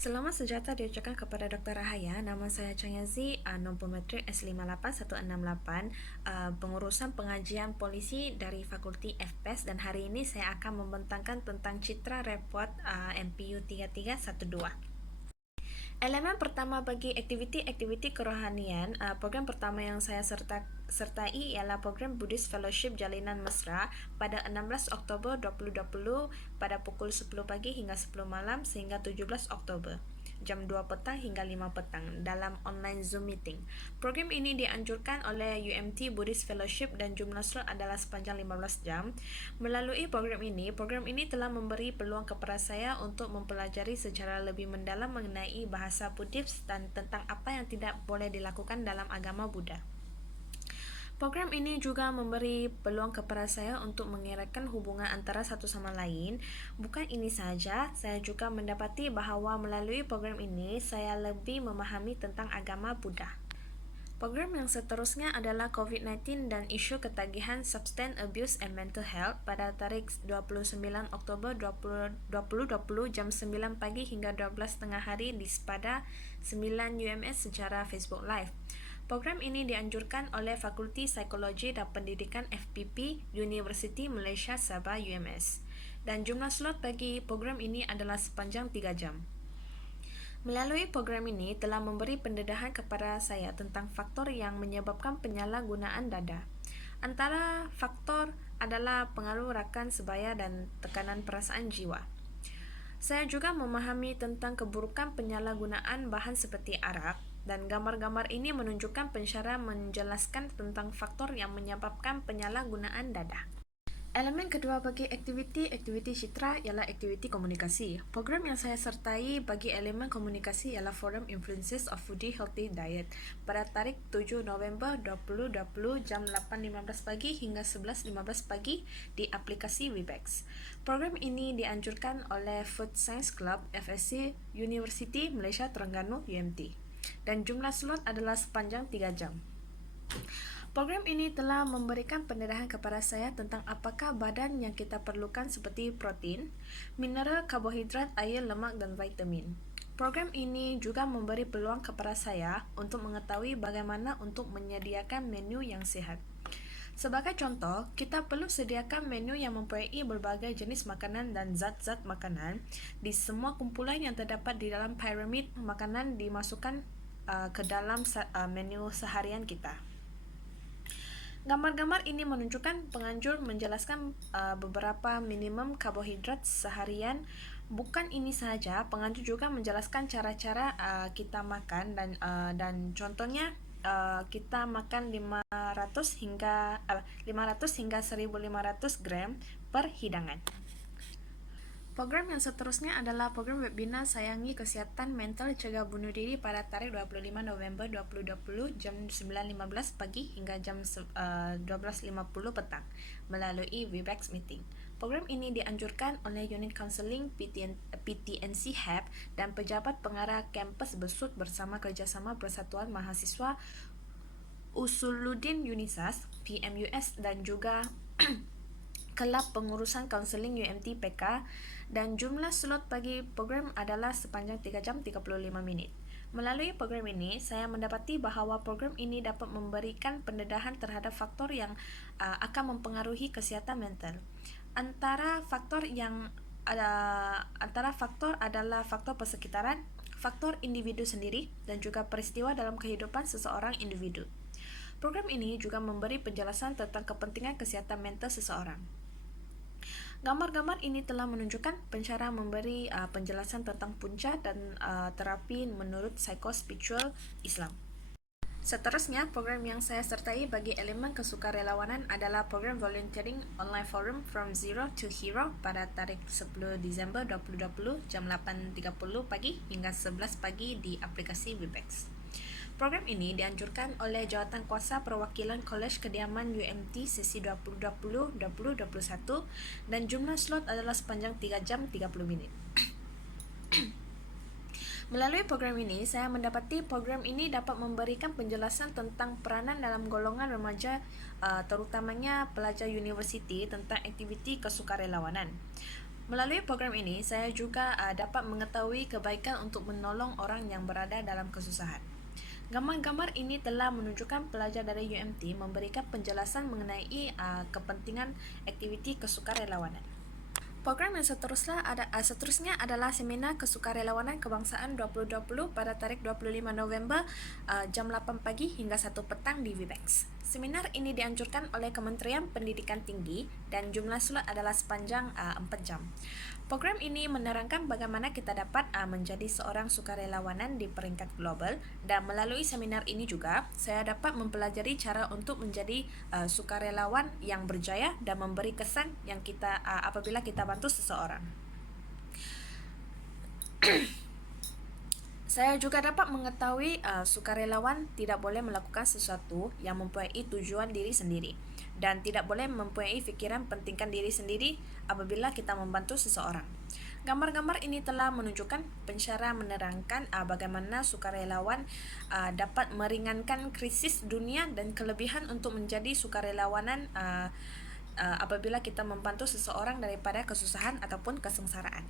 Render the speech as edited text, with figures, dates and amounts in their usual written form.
Selamat sejahtera diucapkan kepada Dr. Rahaya. Nama saya Chang Yazi, Nompometrik S58168, pengurusan pengajian polisi dari Fakulti FPES, dan hari ini saya akan membentangkan tentang citra report MPU 3312. Elemen pertama bagi aktiviti-aktiviti kerohanian, program pertama yang saya sertai ialah program Buddhist Fellowship Jalinan Mesra pada 16 Oktober 2020 pada pukul 10 pagi hingga 10 malam sehingga 17 Oktober jam 2 petang hingga 5 petang dalam online Zoom meeting. Program ini dianjurkan oleh UMT Buddhist Fellowship dan jumlah slot adalah sepanjang 15 jam. Melalui program ini telah memberi peluang kepada saya untuk mempelajari secara lebih mendalam mengenai bahasa Buddhist dan tentang apa yang tidak boleh dilakukan dalam agama Buddha. Program ini juga memberi peluang kepada saya untuk mengeratkan hubungan antara satu sama lain. Bukan ini sahaja, saya juga mendapati bahawa melalui program ini, saya lebih memahami tentang agama Buddha. Program yang seterusnya adalah COVID-19 dan isu ketagihan Substance Abuse and Mental Health pada tarikh 29 Oktober 2020 jam 9 pagi hingga 12.30 hari di Sepada 9 UMS secara Facebook Live. Program ini dianjurkan oleh Fakulti Psikologi dan Pendidikan FPP Universiti Malaysia Sabah UMS, dan jumlah slot bagi program ini adalah sepanjang 3 jam. Melalui program ini telah memberi pendedahan kepada saya tentang faktor yang menyebabkan penyalahgunaan dada. Antara faktor adalah pengaruh rakan sebaya dan tekanan perasaan jiwa. Saya juga memahami tentang keburukan penyalahgunaan bahan seperti arak, dan gambar-gambar ini menunjukkan pensyarah menjelaskan tentang faktor yang menyebabkan penyalahgunaan dada. Elemen kedua bagi aktiviti citra ialah aktiviti komunikasi. Program yang saya sertai bagi elemen komunikasi ialah Forum Influences of Foodie Healthy Diet pada tarikh 7 November 2020 jam 8.15 pagi hingga 11.15 pagi di aplikasi Webex. Program ini dianjurkan oleh Food Science Club FSC Universiti Malaysia Terengganu UMT, dan jumlah slot adalah sepanjang 3 jam. Program ini telah memberikan pendedahan kepada saya tentang apakah badan yang kita perlukan seperti protein, mineral, karbohidrat, air, lemak dan vitamin. Program ini juga memberi peluang kepada saya untuk mengetahui bagaimana untuk menyediakan menu yang sihat. Sebagai contoh, kita perlu sediakan menu yang mempunyai berbagai jenis makanan dan zat-zat makanan di semua kumpulan yang terdapat di dalam piramid makanan dimasukkan ke dalam menu seharian kita. Gambar-gambar ini menunjukkan penganjur menjelaskan beberapa minimum karbohidrat seharian. Bukan ini sahaja, penganjur juga menjelaskan cara-cara kita makan dan contohnya kita makan 500 hingga 1.500 gram per hidangan. Program yang seterusnya adalah program webinar Sayangi Kesihatan Mental Cegah Bunuh Diri pada tarikh 25 November 2020 jam 9.15 pagi hingga jam 12.50 petang melalui Webex Meeting. Program ini dianjurkan oleh Unit Counseling PTNC HAB dan pejabat pengarah kampus Besut bersama kerjasama Persatuan Mahasiswa Usuluddin Unisas PMUS dan juga Kelab Pengurusan Kaunseling UMT PK, dan jumlah slot bagi program adalah sepanjang 3 jam 35 minit. Melalui program ini, saya mendapati bahawa program ini dapat memberikan pendedahan terhadap faktor yang akan mempengaruhi kesihatan mental. Antara faktor adalah faktor persekitaran, faktor individu sendiri, dan juga peristiwa dalam kehidupan seseorang individu. Program ini juga memberi penjelasan tentang kepentingan kesihatan mental seseorang. Gambar-gambar ini telah menunjukkan pensyarah memberi penjelasan tentang punca dan terapi menurut psikospiritual Islam. Seterusnya, program yang saya sertai bagi elemen kesukarelawanan adalah program Volunteering Online Forum From Zero to Hero pada tarikh 10 Disember 2020 jam 8.30 pagi hingga 11 pagi di aplikasi Webex. Program ini dianjurkan oleh Jawatankuasa Perwakilan Kolej Kediaman UMT sesi 2020-2021 dan jumlah slot adalah sepanjang 3 jam 30 minit. Melalui program ini, saya mendapati program ini dapat memberikan penjelasan tentang peranan dalam golongan remaja, terutamanya pelajar universiti, tentang aktiviti kesukarelawanan. Melalui program ini, saya juga dapat mengetahui kebaikan untuk menolong orang yang berada dalam kesusahan. Gambar-gambar ini telah menunjukkan pelajar dari UMT memberikan penjelasan mengenai kepentingan aktiviti kesukarelawanan. Program yang seterusnya adalah Seminar Kesukarelawanan Kebangsaan 2020 pada tarikh 25 November jam 8 pagi hingga 1 petang di Vibex. Seminar ini dianjurkan oleh Kementerian Pendidikan Tinggi dan jumlah slot adalah sepanjang 4 jam. Program ini menerangkan bagaimana kita dapat menjadi seorang sukarelawanan di peringkat global, dan melalui seminar ini juga saya dapat mempelajari cara untuk menjadi sukarelawan yang berjaya dan memberi kesan yang kita apabila kita bantu seseorang. Saya juga dapat mengetahui sukarelawan tidak boleh melakukan sesuatu yang mempunyai tujuan diri sendiri dan tidak boleh mempunyai fikiran pentingkan diri sendiri apabila kita membantu seseorang. Gambar-gambar ini telah menunjukkan pensyarah menerangkan bagaimana sukarelawan dapat meringankan krisis dunia dan kelebihan untuk menjadi sukarelawanan apabila kita membantu seseorang daripada kesusahan ataupun kesengsaraan.